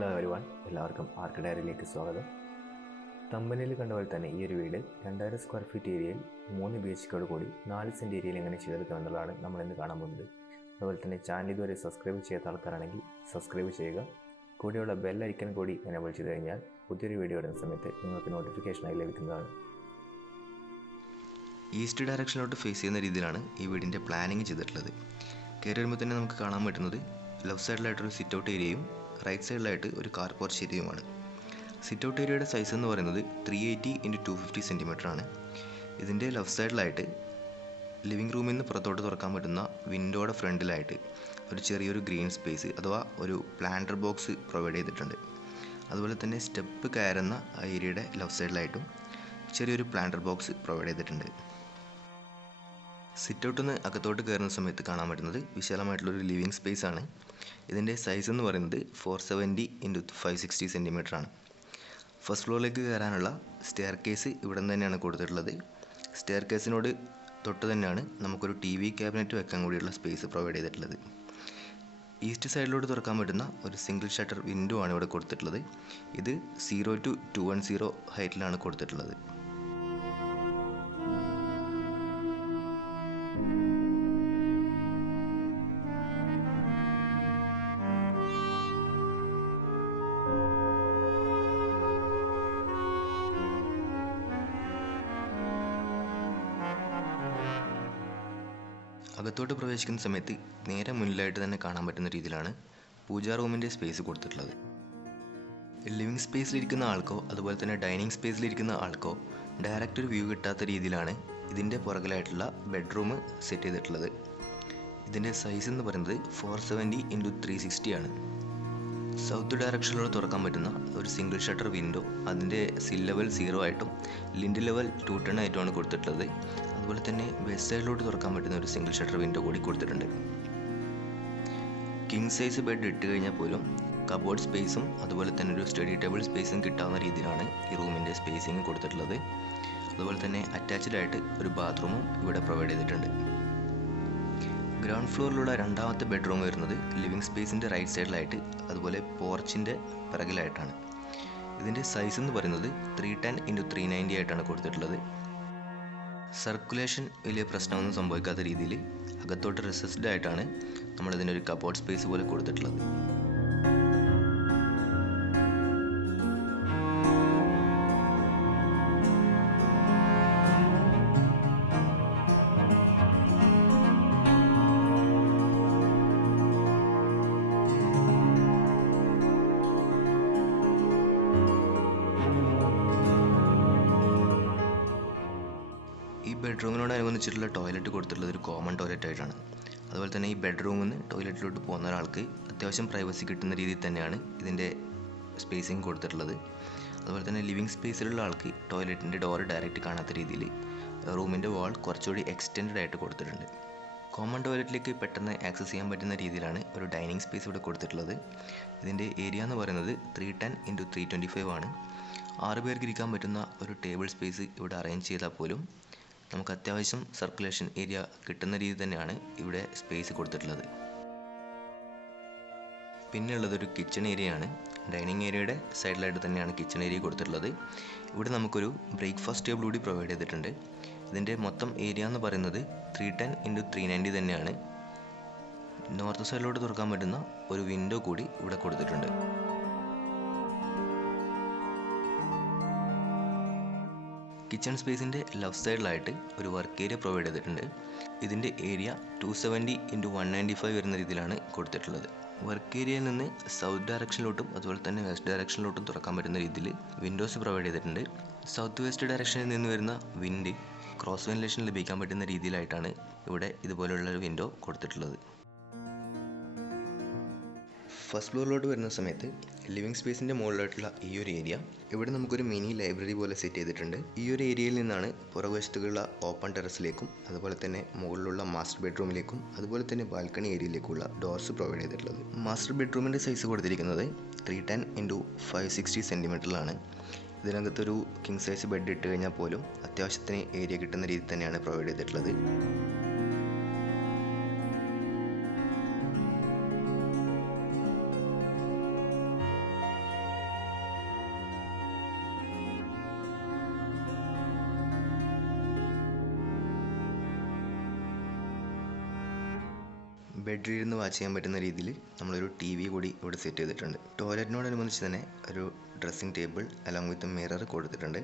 Hello everyone, എല്ലാവർക്കും ആർക്കിഡയറിയിലേക്ക് സ്വാഗതം. തമ്പനിയിൽ കണ്ട പോലെ തന്നെ ഈ ഒരു വീട് 2000 സ്ക്വയർ ഫീറ്റ് ഏരിയയിൽ 3 BHK കൂടി 4 സെൻറ്റ് ഏരിയയിൽ എങ്ങനെ ചെയ്തെടുക്കാം എന്നുള്ളതാണ് നമ്മളിന്ന് കാണാൻ പോകുന്നത്. അതുപോലെ തന്നെ ചാനൽ ഇതുവരെ സബ്സ്ക്രൈബ് ചെയ്യാത്ത ആൾക്കാരാണെങ്കിൽ സബ്സ്ക്രൈബ് ചെയ്യുക. കൂടെയുള്ള ബെല്ലൈക്കൺ കൂടി എനേബിൾ ചെയ്ത് കഴിഞ്ഞാൽ പുതിയൊരു വീഡിയോ ഇടുന്ന സമയത്ത് നിങ്ങൾക്ക് നോട്ടിഫിക്കേഷനായി ലഭിക്കുന്നതാണ്. ഈസ്റ്റ് ഡയറക്ഷനിലോട്ട് ഫേസ് ചെയ്യുന്ന രീതിയിലാണ് ഈ വീടിൻ്റെ പ്ലാനിങ് ചെയ്തിട്ടുള്ളത്. കയറി വരുമ്പോൾ തന്നെ നമുക്ക് കാണാൻ പറ്റുന്നത് ലെഫ്റ്റ് സൈഡിലായിട്ടൊരു സിറ്റൗട്ട് ഏരിയയും റൈറ്റ് സൈഡിലായിട്ട് ഒരു കാർ പോർച്ച് ഏരിയയുമാണ്. സിറ്റൗട്ട് ഏരിയയുടെ സൈസ് എന്ന് പറയുന്നത് 380 × 250 സെൻറ്റിമീറ്റർ ആണ്. ഇതിൻ്റെ ലെഫ്റ്റ് സൈഡിലായിട്ട് ലിവിംഗ് റൂമിൽ നിന്ന് പുറത്തോട്ട് തുറക്കാൻ പറ്റുന്ന വിൻഡോയുടെ ഫ്രണ്ടിലായിട്ട് ഒരു ചെറിയൊരു ഗ്രീൻ സ്പേസ് അഥവാ ഒരു പ്ലാന്റർ ബോക്സ് പ്രൊവൈഡ് ചെയ്തിട്ടുണ്ട്. അതുപോലെ തന്നെ സ്റ്റെപ്പ് കയറുന്ന ഏരിയയുടെ ലെഫ്റ്റ് സൈഡിലായിട്ടും ചെറിയൊരു പ്ലാന്റർ ബോക്സ് പ്രൊവൈഡ് ചെയ്തിട്ടുണ്ട്. സിറ്റൗട്ടിൽ നിന്ന് അകത്തോട്ട് കയറുന്ന സമയത്ത് കാണാൻ പറ്റുന്നത് വിശാലമായിട്ടുള്ളൊരു ലിവിങ് സ്പേസ് ആണ്. ഇതിൻ്റെ സൈസ് എന്ന് പറയുന്നത് 470 × 560 സെൻറ്റിമീറ്റർ ആണ്. ഫസ്റ്റ് ഫ്ലോറിലേക്ക് കയറാനുള്ള സ്റ്റെയർ കേസ് ഇവിടെ നിന്ന് തന്നെയാണ് കൊടുത്തിട്ടുള്ളത്. സ്റ്റെയർ കേസിനോട് തൊട്ട് തന്നെയാണ് നമുക്കൊരു TV ക്യാബിനറ്റ് വെക്കാൻ കൂടിയുള്ള സ്പേസ് പ്രൊവൈഡ് ചെയ്തിട്ടുള്ളത്. ഈസ്റ്റ് സൈഡിലോട്ട് തുറക്കാൻ പറ്റുന്ന ഒരു സിംഗിൾ ഷട്ടർ വിൻഡോ ആണ് ഇവിടെ കൊടുത്തിട്ടുള്ളത്. ഇത് 0 to 210 ഹൈറ്റിലാണ് കൊടുത്തിട്ടുള്ളത്. അകത്തോട്ട് പ്രവേശിക്കുന്ന സമയത്ത് നേരെ മുന്നിലായിട്ട് തന്നെ കാണാൻ പറ്റുന്ന രീതിയിലാണ് പൂജാ റൂമിൻ്റെ സ്പേസ് കൊടുത്തിട്ടുള്ളത്. ലിവിങ് സ്പേസിലിരിക്കുന്ന ആൾക്കോ അതുപോലെ തന്നെ ഡൈനിങ് സ്പേസിലിരിക്കുന്ന ആൾക്കോ ഡയറക്റ്റ് ഒരു വ്യൂ കിട്ടാത്ത രീതിയിലാണ് ഇതിൻ്റെ പുറകിലായിട്ടുള്ള ബെഡ്റൂം സെറ്റ് ചെയ്തിട്ടുള്ളത്. ഇതിൻ്റെ സൈസ് എന്ന് പറയുന്നത് 470 × 360 ആണ്. സൗത്ത് ഡയറക്ഷനിലൂടെ തുറക്കാൻ പറ്റുന്ന ഒരു സിംഗിൾ ഷട്ടർ വിൻഡോ അതിൻ്റെ സിൽ ലെവൽ 0 ആയിട്ടും ലിൻഡ് ലെവൽ 210 ആയിട്ടുമാണ് കൊടുത്തിട്ടുള്ളത്. അതുപോലെ തന്നെ വെസ്റ്റ് സൈഡിലോട്ട് തുറക്കാൻ പറ്റുന്ന ഒരു സിംഗിൾ ഷട്ടർ വിൻഡോ കൂടി കൊടുത്തിട്ടുണ്ട്. കിങ് സൈസ് ബെഡ് ഇട്ട് കഴിഞ്ഞാൽ പോലും കബോർഡ് സ്പേസും അതുപോലെ തന്നെ ഒരു സ്റ്റഡി ടേബിൾ സ്പേസും കിട്ടാവുന്ന രീതിയിലാണ് ഈ റൂമിൻ്റെ സ്പേസിങ് കൊടുത്തിട്ടുള്ളത്. അതുപോലെ തന്നെ അറ്റാച്ച്ഡ് ആയിട്ട് ഒരു ബാത്റൂമും ഇവിടെ പ്രൊവൈഡ് ചെയ്തിട്ടുണ്ട്. ഗ്രൗണ്ട് ഫ്ലോറിലുള്ള രണ്ടാമത്തെ ബെഡ്റൂം വരുന്നത് ലിവിങ് സ്പേസിൻ്റെ റൈറ്റ് സൈഡിലായിട്ട് അതുപോലെ പോർച്ചിൻ്റെ പിറകിലായിട്ടാണ്. ഇതിൻ്റെ സൈസ് എന്ന് പറയുന്നത് 310 × 390 ആയിട്ടാണ് കൊടുത്തിട്ടുള്ളത്. സർക്കുലേഷൻ വലിയ പ്രശ്നമൊന്നും സംഭവിക്കാത്ത രീതിയിൽ അകത്തോട്ട് റിസസ്ഡ് ആയിട്ടാണ് നമ്മളിതിനൊരു കബോർഡ് സ്പേസ് പോലെ കൊടുത്തിട്ടുള്ളത്. ഈ ബെഡ്റൂമിനോടനുബന്ധിച്ചിട്ടുള്ള ടോയ്ലറ്റ് കൊടുത്തിട്ടുള്ളത് ഒരു കോമൺ ടോയ്ലറ്റ് ആയിട്ടാണ്. അതുപോലെ തന്നെ ഈ ബെഡ്റൂമിൽ നിന്ന് ടോയ്ലറ്റിലോട്ട് പോകുന്ന ഒരാൾക്ക് അത്യാവശ്യം പ്രൈവസി കിട്ടുന്ന രീതിയിൽ തന്നെയാണ് ഇതിൻ്റെ സ്പേസിങ് കൊടുത്തിട്ടുള്ളത്. അതുപോലെ തന്നെ ലിവിങ് സ്പേസിലുള്ള ആൾക്ക് ടോയ്ലറ്റിൻ്റെ ഡോർ ഡയറക്റ്റ് കാണാത്ത രീതിയിൽ റൂമിൻ്റെ വാൾ കുറച്ചുകൂടി എക്സ്റ്റെൻഡ് ആയിട്ട് കൊടുത്തിട്ടുണ്ട്. കോമൺ ടോയ്ലറ്റിലേക്ക് പെട്ടെന്ന് ആക്സസ് ചെയ്യാൻ പറ്റുന്ന രീതിയിലാണ് ഒരു ഡൈനിങ് സ്പേസ് ഇവിടെ കൊടുത്തിട്ടുള്ളത്. ഇതിൻ്റെ ഏരിയ എന്ന് പറയുന്നത് 310 × 325 ആണ്. 6 പേർക്ക് ഇരിക്കാൻ പറ്റുന്ന ഒരു ടേബിൾ സ്പേസ് ഇവിടെ അറേഞ്ച് ചെയ്താൽ പോലും നമുക്ക് അത്യാവശ്യം സർക്കുലേഷൻ ഏരിയ കിട്ടുന്ന രീതി തന്നെയാണ് ഇവിടെ സ്പേസ് കൊടുത്തിട്ടുള്ളത്. പിന്നെ ഉള്ളതൊരു കിച്ചൺ ഏരിയ ആണ്. ഡൈനിങ് ഏരിയയുടെ സൈഡിലായിട്ട് തന്നെയാണ് കിച്ചൺ ഏരിയ കൊടുത്തിട്ടുള്ളത്. ഇവിടെ നമുക്കൊരു ബ്രേക്ക്ഫാസ്റ്റ് ടേബിൾ കൂടി പ്രൊവൈഡ് ചെയ്തിട്ടുണ്ട്. ഇതിൻ്റെ മൊത്തം ഏരിയ എന്ന് പറയുന്നത് 310 × 390 തന്നെയാണ്. നോർത്ത് സൈഡിലോട്ട് തുറക്കാൻ പറ്റുന്ന ഒരു വിൻഡോ കൂടി ഇവിടെ കൊടുത്തിട്ടുണ്ട്. കിച്ചൺ സ്പേസിൻ്റെ ലെഫ്റ്റ് സൈഡിലായിട്ട് ഒരു വർക്ക് ഏരിയ പ്രൊവൈഡ് ചെയ്തിട്ടുണ്ട്. ഇതിൻ്റെ ഏരിയ 270 × 195 വരുന്ന രീതിയിലാണ് കൊടുത്തിട്ടുള്ളത്. വർക്ക് ഏരിയയിൽ നിന്ന് സൗത്ത് ഡയറക്ഷനിലോട്ടും അതുപോലെ തന്നെ വെസ്റ്റ് ഡയറക്ഷനിലോട്ടും തുറക്കാൻ പറ്റുന്ന രീതിയിൽ വിൻഡോസ് പ്രൊവൈഡ് ചെയ്തിട്ടുണ്ട്. സൗത്ത് വെസ്റ്റ് ഡയറക്ഷനിൽ നിന്ന് വരുന്ന വിൻഡ് ക്രോസ് വെന്റിലേഷൻ ലഭിക്കാൻ പറ്റുന്ന രീതിയിലായിട്ടാണ് ഇവിടെ ഇതുപോലുള്ളൊരു വിൻഡോ കൊടുത്തിട്ടുള്ളത്. ഫസ്റ്റ് ഫ്ലോറിലോട്ട് വരുന്ന സമയത്ത് ലിവിങ് സ്പേസിൻ്റെ മുകളിലായിട്ടുള്ള ഈ ഒരു ഏരിയ ഇവിടെ നമുക്കൊരു മിനി ലൈബ്രറി പോലെ സെറ്റ് ചെയ്തിട്ടുണ്ട്. ഈ ഒരു ഏരിയയിൽ നിന്നാണ് പുറകുവശത്തുള്ള ഓപ്പൺ ടെറസിലേക്കും അതുപോലെ തന്നെ മുകളിലുള്ള മാസ്റ്റർ ബെഡ്റൂമിലേക്കും അതുപോലെ തന്നെ ബാൽക്കണി ഏരിയയിലേക്കുള്ള ഡോർസ് പ്രൊവൈഡ് ചെയ്തിട്ടുള്ളത്. മാസ്റ്റർ ബെഡ്റൂമിൻ്റെ സൈസ് കൊടുത്തിരിക്കുന്നത് 310 × 560 സെൻറ്റിമീറ്ററിലാണ്. ഇതിനകത്തൊരു കിങ് സൈസ് ബെഡ് ഇട്ട് കഴിഞ്ഞാൽ പോലും അത്യാവശ്യത്തിന് ഏരിയ കിട്ടുന്ന രീതിയിൽ തന്നെയാണ് പ്രൊവൈഡ് ചെയ്തിട്ടുള്ളത്. ബെഡിൽ നിന്ന് വാച്ച് ചെയ്യാൻ പറ്റുന്ന രീതിയിൽ നമ്മളൊരു ടി വി കൂടി ഇവിടെ സെറ്റ് ചെയ്തിട്ടുണ്ട്. ടോയ്ലറ്റിനോടനുബന്ധിച്ച് തന്നെ ഒരു dressing table along with mirror കൊടുത്തിട്ടുണ്ട്.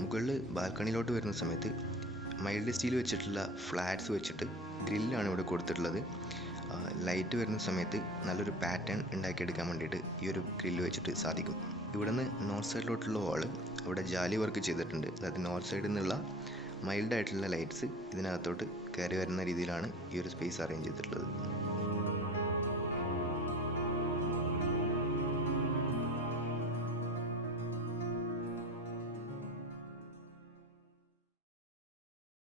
മുകളിൽ ബാൽക്കണിയിലോട്ട് വരുന്ന സമയത്ത് മൈൽഡ് സ്റ്റീൽ വെച്ചിട്ടുള്ള ഫ്ലാറ്റ്സ് വെച്ചിട്ട് ഗ്രില്ലാണ് ഇവിടെ കൊടുത്തിട്ടുള്ളത്. ലൈറ്റ് വരുന്ന സമയത്ത് നല്ലൊരു പാറ്റേൺ ഉണ്ടാക്കിയെടുക്കാൻ വേണ്ടിയിട്ട് ഈ ഒരു ഗ്രില്ല് വെച്ചിട്ട് സാധിക്കും. ഇവിടെ നിന്ന് നോർത്ത് സൈഡിലോട്ടുള്ള വാള് ഇവിടെ ജാലി വർക്ക് ചെയ്തിട്ടുണ്ട്. അതായത് നോർത്ത് സൈഡിൽ നിന്നുള്ള മൈൽഡ് ആയിട്ടുള്ള ലൈറ്റ്സ് ഇതിനകത്തോട്ട് കയറി വരുന്ന രീതിയിലാണ് ഈ ഒരു സ്പേസ് അറേഞ്ച് ചെയ്തിട്ടുള്ളത്.